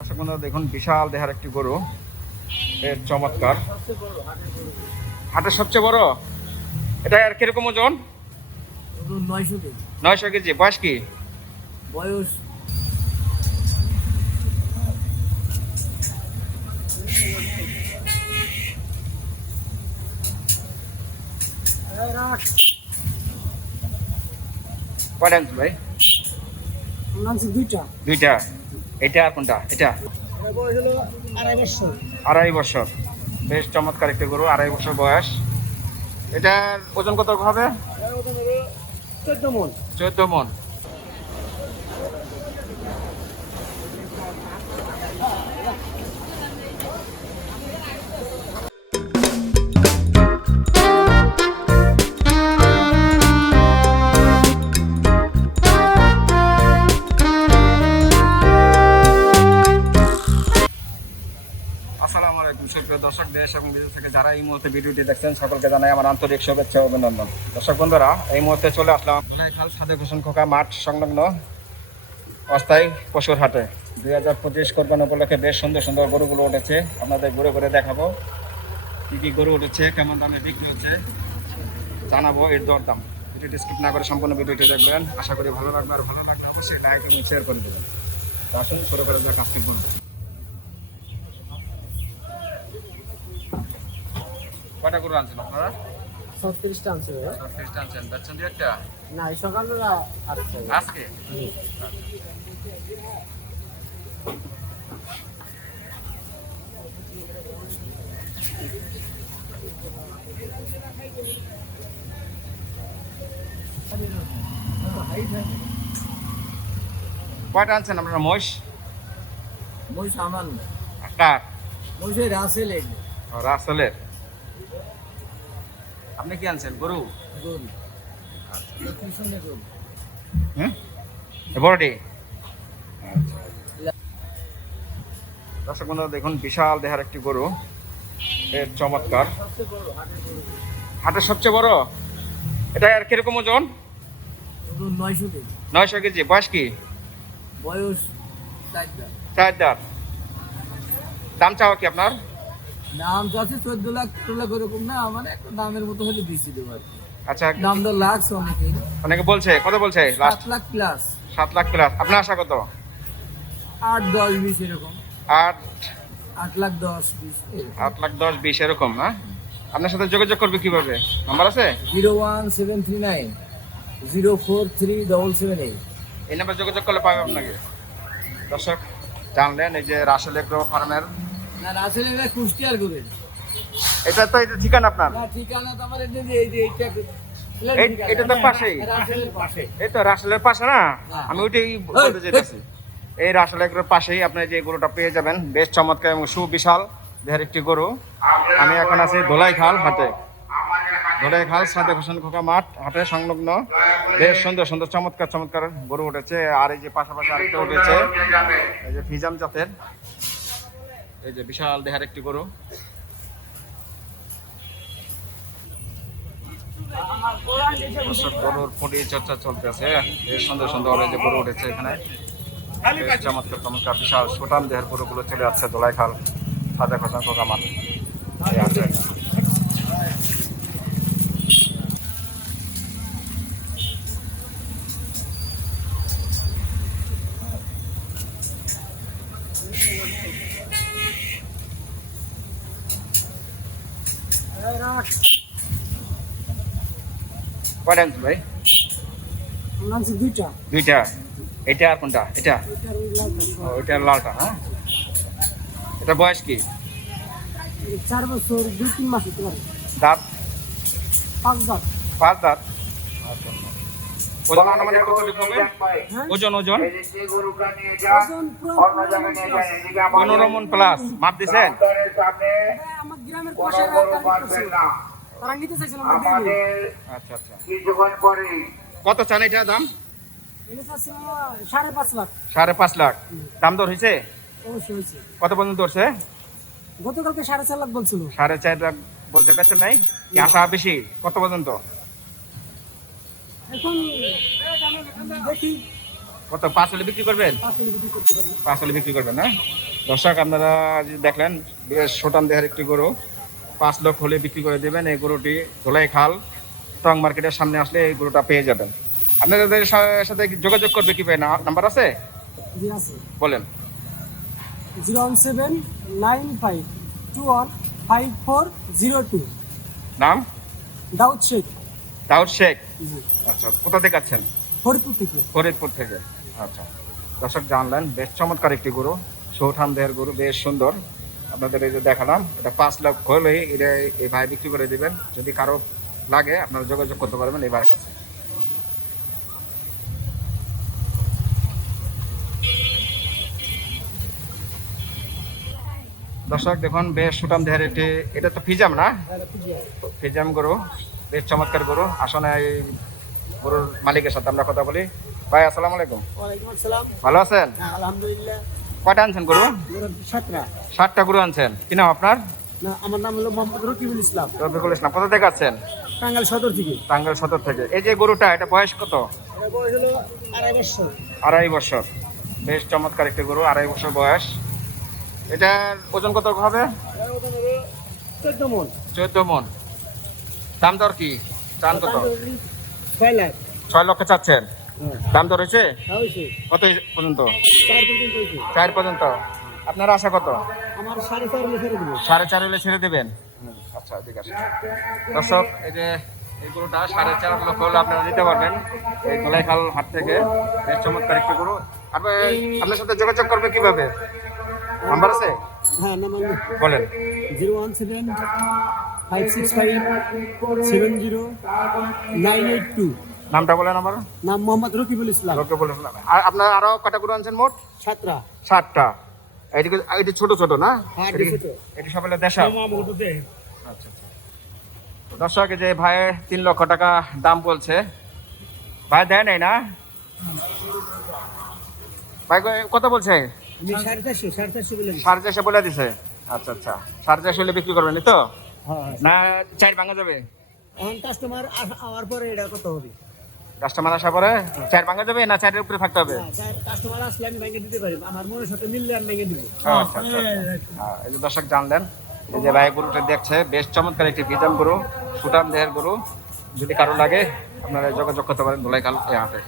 দর্শক বন্ধুরা দেখুন, বিশাল দেহার একটি গরু, এর চমৎকার। হাটের সবচেয়ে বড়। এটা আর কিরকম ওজন? 900 কেজি। বয়স কি? বয়স কয়টা আনছেন ভাই? দুইটা। এটা আর কোনটা? এটা বয়স হলো 2.5 বছর। 2.5 বছর। বেশ চমৎকার একটি গরু, 2.5 বছর বয়স। এটার ওজন কত হবে? 14 মণ। 14 মণ। আসসালামু আলাইকুম সুপ্রিয় দর্শক, দেশ এবং বিদেশ থেকে যারা এই মুহূর্তে ভিডিওটি দেখছেন সকলকে জানাই আমার আন্তরিক শুভেচ্ছা ও অভিনন্দন। দর্শক বন্ধুরা, এই মুহূর্তে চলে আসলাম ধোলাইখাল সাদেক হোসেন খোকা মাঠ সংলগ্ন অস্থায়ী পশুর হাটে। 2025 কোরবানি উপলক্ষে বেশ সুন্দর সুন্দর গরুগুলো উঠেছে। আপনাদের ঘুরে ঘুরে দেখাবো কী কী গরু উঠেছে, কেমন দামে বিক্রি হচ্ছে জানাবো, এর দরদাম। ভিডিওটি স্কিপ না করে সম্পূর্ণ ভিডিওটি দেখবেন, আশা করি ভালো লাগবে। আর ভালো লাগলে অবশ্যই লাইক এবং শেয়ার করে দেবেন। তো আসুন শুরু করে দেওয়া কাজটি করুন। কয়টা গরু আনছেন আপনারা? 36টা আনছে। 36টা আনছেন। বেচছেন দুই একটা? না, এই সকালবেলা আসছে। আজকে কয়টা আনছেন আপনারা? মহিষ? মই সামান্য। কার? মইসে রাসেল এক রাসেলের। আপনি কি আনছেন? গরু? গরু। কৃষ্ণের গরু। হ্যাঁ, বড়টি। দর্শক বন্ধুরা দেখুন, বিশাল দেহার একটি গরু, এর চমৎকার। সবচেয়ে বড় হাটের গরু। হাটের সবচেয়ে বড়। এটা আর কিরকম ওজন? ওজন 900 কেজি। 900 কেজি। বয়স কি? বয়স 4 দাঁত। 4 দাঁত। দাম চাওয়া কি আপনার? দাম চাচ্ছে 14 লাখ 13 লাখ এরকম না, মানে একটা দামের মতো হলে দিচ্ছি দেবো আর কি। আচ্ছা, দাম দর লাগছে অনেকে। অনেকে বলছে, কত বলছে? 7 লাখ প্লাস। 7 লাখ প্লাস। আপনার আশা কত? 8, 10, 20 এরকম। 8 8 লাখ 10, 20 এরকম। 8 লাখ 10, 20 এরকম। হ্যাঁ, আপনার সাথে যোগাযোগ করবে কিভাবে? নাম্বার আছে? 01739 0437778। এই নাম্বার যোগাযোগ করলে পাবে আপনাকে। দর্শক জানলেন, এই যে রাসেল এগ্রো ফার্মের, না, রাসেল এটা কুষ্টিয়ার করে। এটা তো এটা ঠিকানা আপনার? না, ঠিকানা তো আমার এই যে এটা তো পাশেই। রাসেলের পাশে। এই তো রাসেলের পাশে না? হ্যাঁ। আমি ওইটাই বলতে চাইতেছি। এই রাসেল এগ্রোর পাশেই আপনি যে গরুটা পেয়ে যাবেন, বেশ চমৎকার এবং সুবিশাল দেহের একটি গরু। আমি এখন আছি ধোলাইখাল হাটে। ধোলাইখাল সাদেক হোসেন খোকা মাঠ হাটে সংলগ্ন বেশ সুন্দর সুন্দর চমৎকার চমৎকার গরু উঠেছে। আর এই যে পাশাপাশি আরেকটা উঠেছে, এই যে ফিজাম জাতের, এই যে বিশাল দেহের একটি গরু। গরুর পরিচর্যা চলতেছে, বেশ সুন্দর সুন্দর এই যে গরু উঠেছে এখানে। বেশ চমৎকার চমৎকার বিশাল সুটাম দেহের গরুগুলো চলে যাচ্ছে ধোলাইখাল সাদেক হোসেন খোকা মাঠ এই হাটে। কয়টা আনছেন ভাই? দুইটা। এটা আর কোনটা? এটা ওইটা লালটা। হ্যাঁ, এটা বয়স কি? 4 বছর 2-3 মাস হতে পারে। দাঁত? 5 দাঁত। 5 দাঁত। ওজন আনুমানিক কতটুকু হবে? ওজন ওজন 15 মণ প্লাস। মাপ দিছেন? আমার গ্রামের পাশে তারা নিতে চাইছিল না। আচ্ছা আচ্ছা। কত চান এটা দাম? এটা চাচ্ছিল 5.5 লাখ। 5.5 লাখ। দাম দর হয়েছে? অবশ্যই হয়েছে। কত পর্যন্ত ধরছে? গতকালকে 4.5 লাখ বলছিল। 4.5 লাখ বলতে বেচেন নাই কি? আশা বেশি? কত পর্যন্ত? এখন দেখি কত 5 হলে বিক্রি করবেন? 5 হলে বিক্রি করতে পারি। 5 হলে বিক্রি করবেন না? দর্শক আপনারা যে দেখলেন বেশ সুটাম দেহের একটি গরু 5 লক্ষ হলে বিক্রি করে দেবেন। এই গরুটি ধোলাইখাল টং মার্কেটের সামনে আসলে এই গরুটা পেয়ে যাবেন। আপনাদের সাথে যোগাযোগ করবে কি ভাই, নাম্বার আছে? জি আছে। বলেন। 01795215402। নাম? দাউদ শেখ। দাউদ শেখ। জি। আচ্ছা, কোথা থেকে আছেন? ফরিদপুর থেকে। ফরিদপুর থেকে। আচ্ছা, দর্শক জানলেন বেশ চমৎকার একটি গরু, সৌঠান দেহের গরু, বেশ সুন্দর। আপনাদের এই যে দেখালাম, এটা 5 লক্ষ হলেই এটা এই ভাই বিক্রি করে দিবেন। যদি কারো লাগে আপনারা যোগাযোগ করতে পারবেন এই ভাইয়ের কাছে। দর্শক দেখুন বেশ সুঠাম দেহের একটি, এটা তো ফিজাম না? ফিজাম গরু, বেশ চমৎকার গরু। আসলে এই গরুর মালিকের সাথে আমরা কথা বলি। ভাই আসসালামু আলাইকুম। ওয়ালাইকুম আসসালাম। ভালো আছেন? হ্যাঁ, আলহামদুলিল্লাহ। কয়টা আনছেন গরু? সাতরা। 60টা গরু আনছেন। কি নাম আপনার? না, আমার নাম হলো মোহাম্মদ রকিবুল ইসলাম। রফিকুল ইসলাম। কোথা থেকে আছেন? টাঙ্গাইল সদর থেকে। টাঙ্গাইল সদর থেকে। এই যে গরুটা, এটা বয়স কত? এটা বয়স হলো 2.5 বছর। 2.5 বছর। বেশ চমৎকার একটি গরু, 2.5 বছর বয়স। এটার ওজন কত হবে? এর ওজন হলো 14 মণ। 14 মণ। দাম দর কি চান কত? 6 লাখ। 6 লক্ষ চাচ্ছেন? হ্যাঁ, দাম দর হয়েছে হয়েছে। কত পর্যন্ত? 4 পর্যন্ত হয়েছে। 4 পর্যন্ত। আপনার আশা কত? আমার 4.5 হলে ছেড়ে দেবো। 4.5 হলে ছেড়ে দেবেন? আচ্ছা, ঠিক আছে। দর্শক এই যে এই গরুটা 4.5 লক্ষ হলে আপনারা নিতে পারবেন এই ধোলাইখাল হাট থেকে। বেশ চমৎকার একটি গরু। আপনার সাথে যোগাযোগ করবে কিভাবে? নাম্বার আছে? হ্যাঁ, নাম্বার বলেন। 017-565-70982। নামটা বলেন আমার। নাম মোহাম্মদ রকিবুল ইসলাম। রকিবুল ইসলাম। আর আপনার আরো কটা গরু আনছেন মোট? সাতরা। 7টা। এটি ছোট ছোট না? হ্যাঁ, ছোট। এটি সব দেশা। আচ্ছা আচ্ছা। তো দর্শক এই যে ভাই 3 লক্ষ টাকা দাম বলছে, ভাই দেয় নাই না? ভাই কত বলছে? আমি 450 বলে দিছি। 4.5 বলে দিছে। আচ্ছা আচ্ছা, 4.5 হলে বিক্রি করবেন তো? হ্যাঁ। না 4 ভাঙা যাবে? এখন কাস্টমার আওয়ার পরে এটা কত হবে? কাস্টমার আসা পরে 4 ভাঙা যাবে না 4-এর উপরে থাকতে হবে? কাস্টমার আসলে আমি ভেঙে দিতে পারি, আমার মনের সাথে মিললে আমি ভেঙে দিব। আচ্ছা আচ্ছা। এই যে দর্শক জানলেন, এই যে ভাই গরুটা দেখছে বেশ চমৎকার একটি ফিজাম গরু, সুটাম দেহের গরু। যদি কারো লাগে আপনারা যোগাযোগ করতে পারেন ধোলাইখাল এই হাটে।